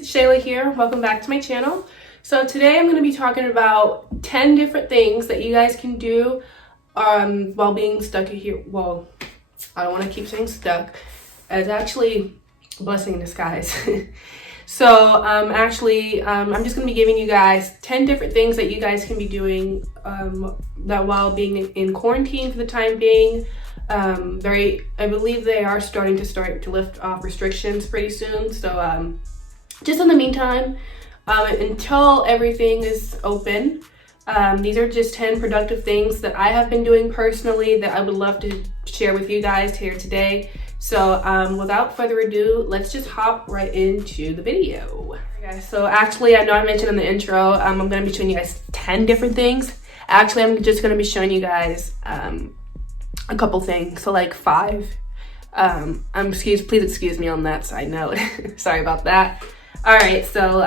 Shayla here. Welcome back to my channel. So today I'm going to be talking about 10 different things that you guys can do while being stuck here. Well, I don't want to keep saying stuck. It's actually a blessing in disguise. So I'm just going to be giving you guys 10 different things that you guys can be doing that while being in quarantine for the time being. I believe they are starting to lift off restrictions pretty soon. So just in the meantime, until everything is open, these are just 10 productive things that I have been doing personally that I would love to share with you guys here today. So without further ado, let's just hop right into the video. Okay, guys, so actually, I know I mentioned in the intro, I'm going to be showing you guys 10 different things. Actually, I'm just going to be showing you guys a couple things, so like 5. Please excuse me on that side note. Sorry about that. All right, so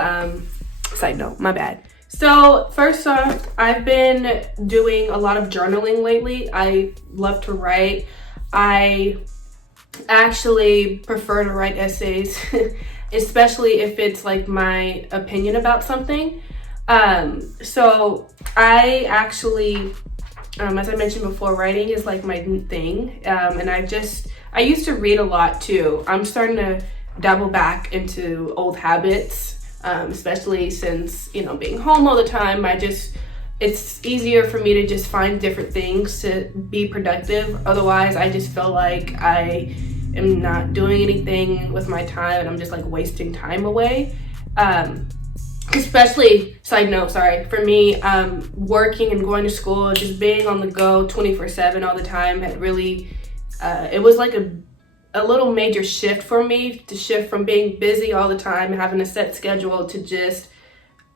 side note, my bad. So first off, I've been doing a lot of journaling lately. I love to write. I actually prefer to write essays, especially if it's like my opinion about something. So I actually, as I mentioned before, writing is like my thing. And I used to read a lot too. I'm starting to dabble back into old habits, especially since, being home all the time. It's easier for me to just find different things to be productive. Otherwise, I just feel like I am not doing anything with my time and I'm just like wasting time away. Especially, side note, sorry, for me, working and going to school, just being on the go 24/7 all the time had really, it was like a little major shift for me to shift from being busy all the time, having a set schedule, to just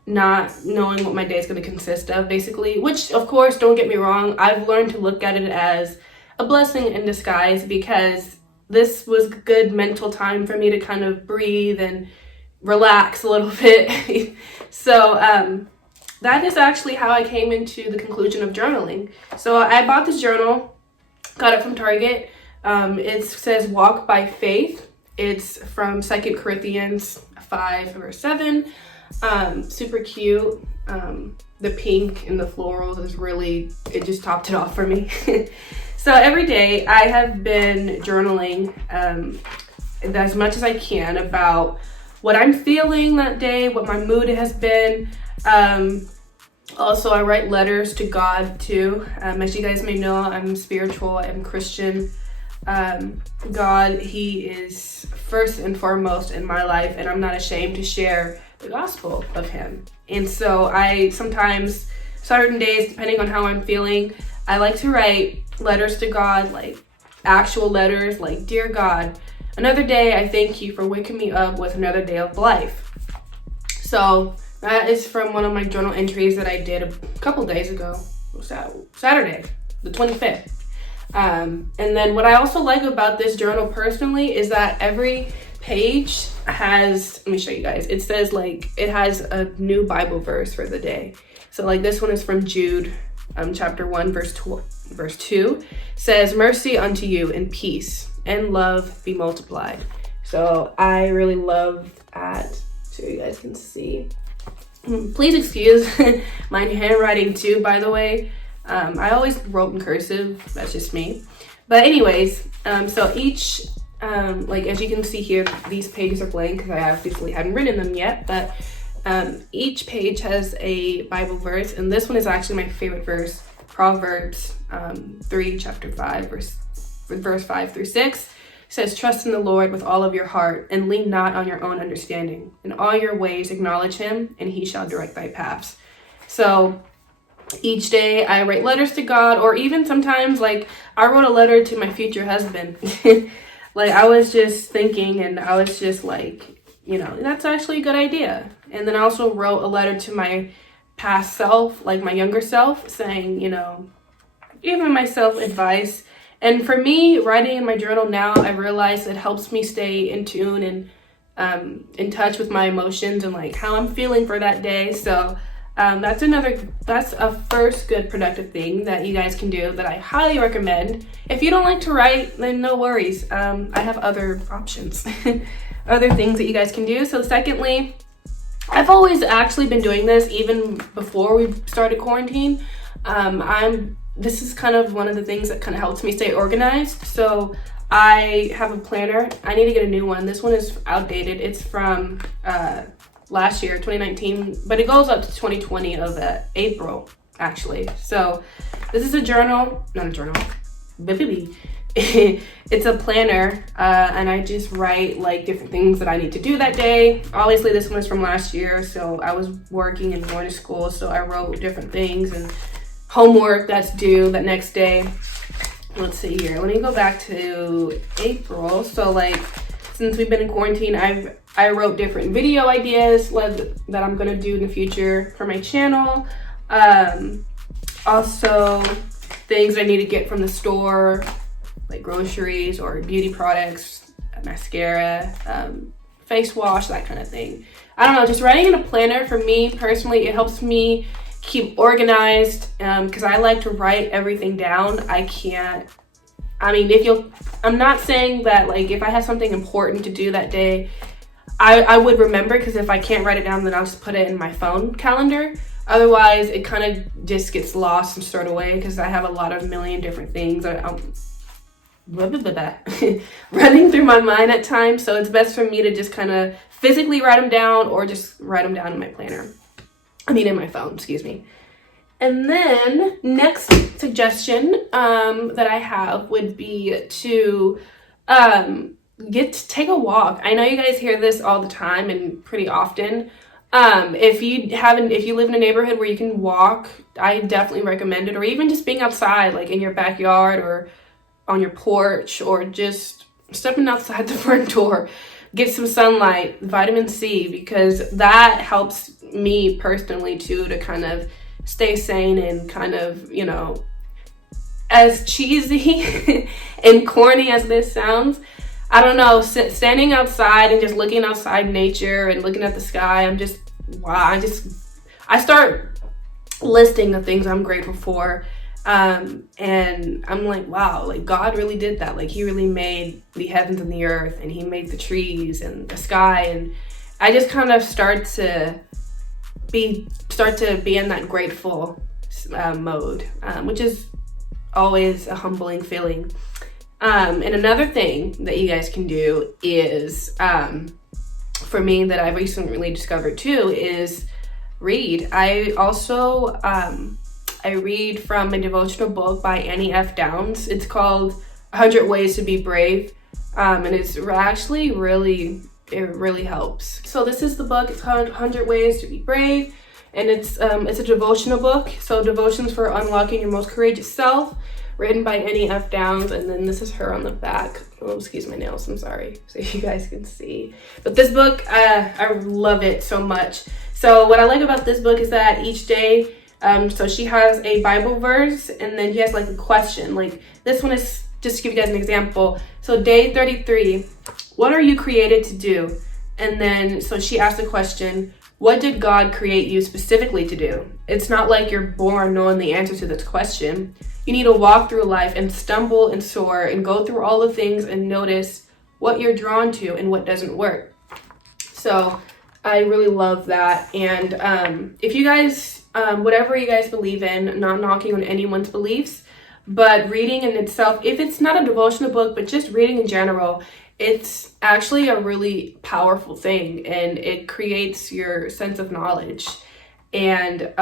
not knowing what my day is going to consist of, basically. Which, of course, don't get me wrong, I've learned to look at it as a blessing in disguise, because this was good mental time for me to kind of breathe and relax a little bit. So that is actually how I came into the conclusion of journaling. So I bought this journal, got it from Target. It says Walk by Faith. It's from 2 Corinthians 5 verse 7. Super cute. The pink and the florals is really, it just topped it off for me. So every day I have been journaling as much as I can about what I'm feeling that day, what my mood has been. Also, I write letters to God too. As you guys may know, I'm spiritual, I'm Christian. God, He is first and foremost in my life, and I'm not ashamed to share the gospel of Him. And so I sometimes, certain days, depending on how I'm feeling, I like to write letters to God, like actual letters, like, Dear God, another day I thank you for waking me up with another day of life. So that is from one of my journal entries that I did a couple days ago, Saturday, the 25th. And then what I also like about this journal personally is that every page has, let me show you guys, it says like, it has a new Bible verse for the day. So like this one is from Jude, chapter 1, verse 2, says, mercy unto you and peace and love be multiplied. So I really love that, so you guys can see. Please excuse my handwriting too, by the way. I always wrote in cursive, that's just me. But anyways, so each, like as you can see here, these pages are blank because I obviously hadn't written them yet, but each page has a Bible verse, and this one is actually my favorite verse, Proverbs 3, chapter 5, verse 5 through 6. Says, trust in the Lord with all of your heart and lean not on your own understanding. In all your ways acknowledge Him, and He shall direct thy paths. So each day I write letters to God, or even sometimes like I wrote a letter to my future husband. Like I was just thinking, and I was just like, that's actually a good idea. And then I also wrote a letter to my past self, like my younger self, saying, giving myself advice. And for me, writing in my journal now, I realize it helps me stay in tune and in touch with my emotions and like how I'm feeling for that day. So that's a first good productive thing that you guys can do that I highly recommend. If you don't like to write, then no worries. I have other options, other things that you guys can do. So secondly, I've always actually been doing this even before we started quarantine. This is kind of one of the things that kind of helps me stay organized. So I have a planner. I need to get a new one. This one is outdated. It's from last year, 2019, but it goes up to 2020 of April, actually. So this is a journal, not a journal, it's a planner, and I just write like different things that I need to do that day. Obviously this one is from last year, so I was working and going to school, so I wrote different things and homework that's due that next day. Let's see here, let me go back to April. So like, since we've been in quarantine, I wrote different video ideas that I'm gonna do in the future for my channel. Also things I need to get from the store, like groceries or beauty products, mascara, face wash, that kind of thing. I don't know, just writing in a planner for me personally, it helps me keep organized, because I like to write everything down. I'm not saying that like if I have something important to do that day, I would remember, because if I can't write it down, then I'll just put it in my phone calendar. Otherwise, it kind of just gets lost and stored away, because I have a lot of million different things running through my mind at times. So it's best for me to just kind of physically write them down, or just write them down in my planner. In my phone, excuse me. And then next suggestion that I have would be to take a walk. I know you guys hear this all the time and pretty often. If you live in a neighborhood where you can walk, I definitely recommend it. Or even just being outside, like in your backyard or on your porch, or just stepping outside the front door. Get some sunlight, vitamin C, because that helps me personally too, to kind of stay sane and kind of, as cheesy and corny as this sounds, I don't know, standing outside and just looking outside nature and looking at the sky, I start listing the things I'm grateful for. And I'm like, wow, like God really did that. Like he really made the heavens and the earth, and he made the trees and the sky. And I just kind of start to be in that grateful mode, which is always a humbling feeling. And another thing that you guys can do is, for me, that I've recently discovered too, is read. I also, I read from a devotional book by Annie F. Downs. It's called 100 Ways to Be Brave. And it's actually really helps. So this is the book. It's called 100 Ways to Be Brave. And it's a devotional book. So devotions for unlocking your most courageous self, written by Annie F. Downs. And then this is her on the back. Oh, excuse my nails. I'm sorry. So you guys can see. But this book, I love it so much. So what I like about this book is that each day, so she has a Bible verse, and then she has like a question. Like this one is, just to give you guys an example. So day 33, what are you created to do? And then, so she asked the question, what did God create you specifically to do? It's not like you're born knowing the answer to this question. You need to walk through life and stumble and soar and go through all the things and notice what you're drawn to and what doesn't work. So I really love that. And if you guys, whatever you guys believe in, not knocking on anyone's beliefs, but reading in itself, if it's not a devotional book, but just reading in general, it's actually a really powerful thing, and it creates your sense of knowledge. And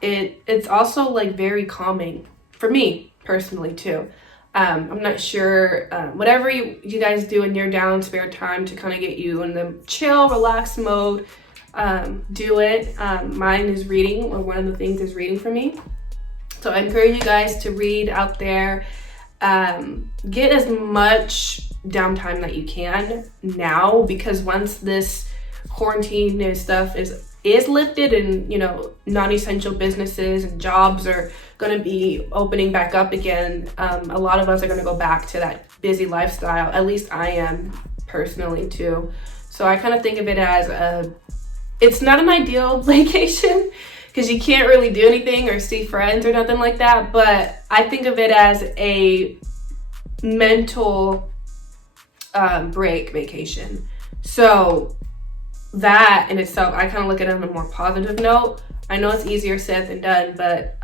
it's also like very calming for me personally too. I'm not sure, whatever you guys do in your down spare time to kind of get you in the chill, relaxed mode, do it. Mine is reading, or one of the things is reading for me. So I encourage you guys to read out there. Get as much downtime that you can now, because once this quarantine and stuff is lifted, and non-essential businesses and jobs are going to be opening back up again, a lot of us are going to go back to that busy lifestyle. At least I am personally too. So I kind of think of it as it's not an ideal vacation, because you can't really do anything or see friends or nothing like that, but I think of it as a mental break vacation. So that in itself, I kind of look at it on a more positive note. I know it's easier said than done, but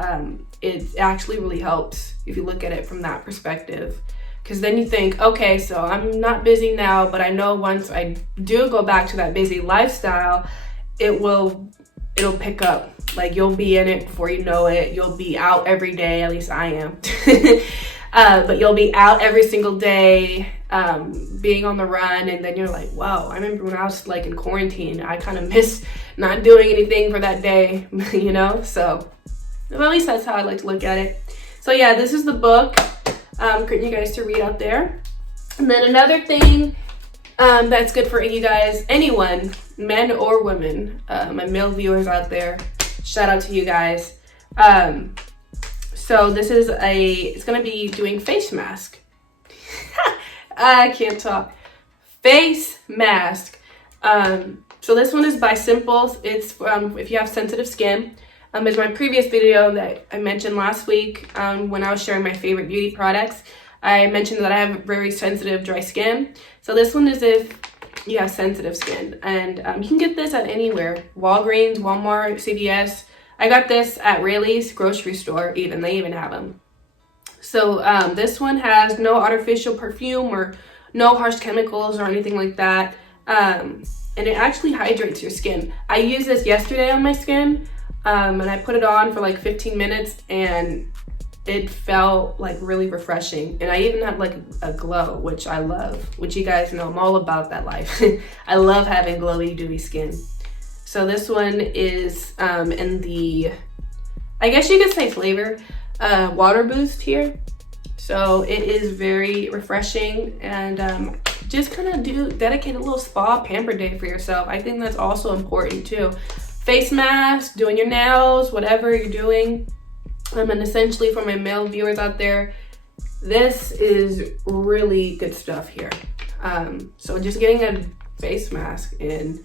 it actually really helps if you look at it from that perspective. Because then you think, okay, so I'm not busy now, but I know once I do go back to that busy lifestyle, it'll pick up. Like, you'll be in it before you know it. You'll be out every day, at least I am. But you'll be out every single day, being on the run, and then you're like, wow, I remember when I was like in quarantine, I kind of miss not doing anything for that day, you know? So at least that's how I like to look at it. So yeah, this is the book. Encouraging you guys to read out there. And then another thing that's good for you guys, anyone, men or women, my male viewers out there, shout out to you guys. So this is it's gonna be doing face mask. I can't talk. Face mask. So this one is by Simple. It's if you have sensitive skin. There's my previous video that I mentioned last week when I was sharing my favorite beauty products. I mentioned that I have very sensitive dry skin. So this one is if you have sensitive skin. And you can get this at anywhere. Walgreens, Walmart, CVS. I got this at Rayleigh's grocery store even. They even have them. So this one has no artificial perfume or no harsh chemicals or anything like that. And it actually hydrates your skin. I used this yesterday on my skin. And I put it on for like 15 minutes and it felt like really refreshing. And I even had like a glow, which I love, which you guys know I'm all about that life. I love having glowy, dewy skin. So this one is in the, I guess you could say flavor, water boost here. So it is very refreshing and just kind of dedicate a little spa pamper day for yourself. I think that's also important too. Face mask, doing your nails, whatever you're doing. And essentially for my male viewers out there, this is really good stuff here. So just getting a face mask and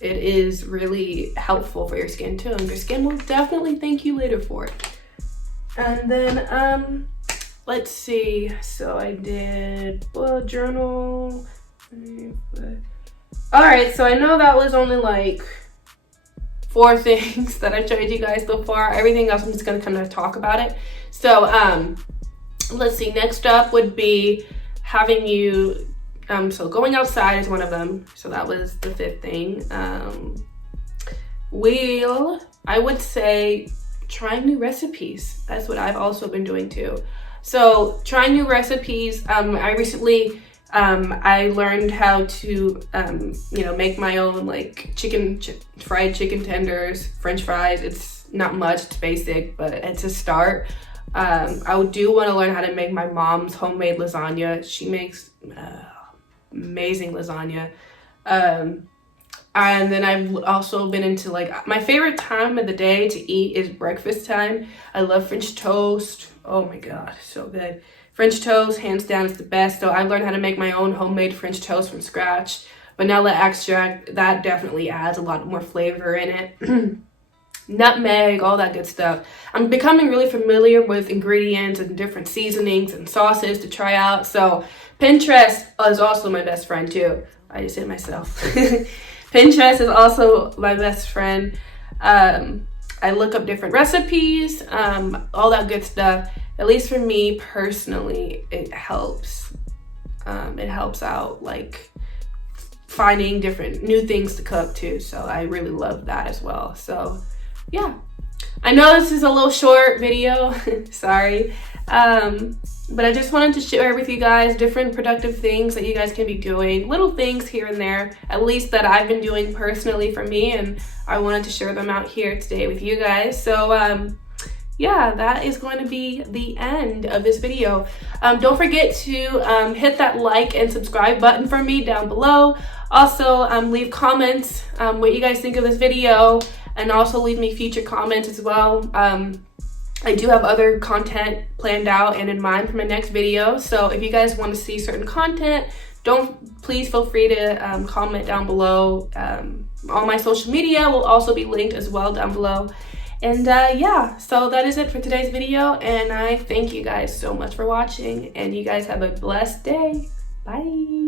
it is really helpful for your skin too. And your skin will definitely thank you later for it. And then, let's see. So I did bullet journal. All right, so I know that was only like 4 things that I've showed you guys so far. Everything else I'm just gonna kind of talk about it. So let's see, next up would be having you, so going outside is one of them. So that was the 5th thing. I would say trying new recipes. That's what I've also been doing too. So trying new recipes. I recently, I learned how to, make my own like fried chicken tenders, French fries. It's not much, it's basic, but it's a start. I do want to learn how to make my mom's homemade lasagna. She makes amazing lasagna. And then I've also been into like, my favorite time of the day to eat is breakfast time. I love French toast. Oh my God, so good. French toast, hands down, is the best. So I learned how to make my own homemade French toast from scratch. Vanilla extract, that definitely adds a lot more flavor in it. Nutmeg, all that good stuff. I'm becoming really familiar with ingredients and different seasonings and sauces to try out. So Pinterest is also my best friend too. I just hit myself. Pinterest is also my best friend. I look up different recipes, all that good stuff. At least for me personally, it helps. It helps out like finding different new things to cook too. So I really love that as well. So yeah, I know this is a little short video, sorry. But I just wanted to share with you guys different productive things that you guys can be doing, little things here and there, at least that I've been doing personally for me, and I wanted to share them out here today with you guys. So yeah, that is going to be the end of this video. Don't forget to hit that like and subscribe button for me down below. Also, leave comments what you guys think of this video, and also leave me future comments as well. I do have other content planned out and in mind for my next video. So if you guys want to see certain content, please feel free to comment down below. All my social media will also be linked as well down below. And yeah, so that is it for today's video. And I thank you guys so much for watching. And you guys have a blessed day. Bye.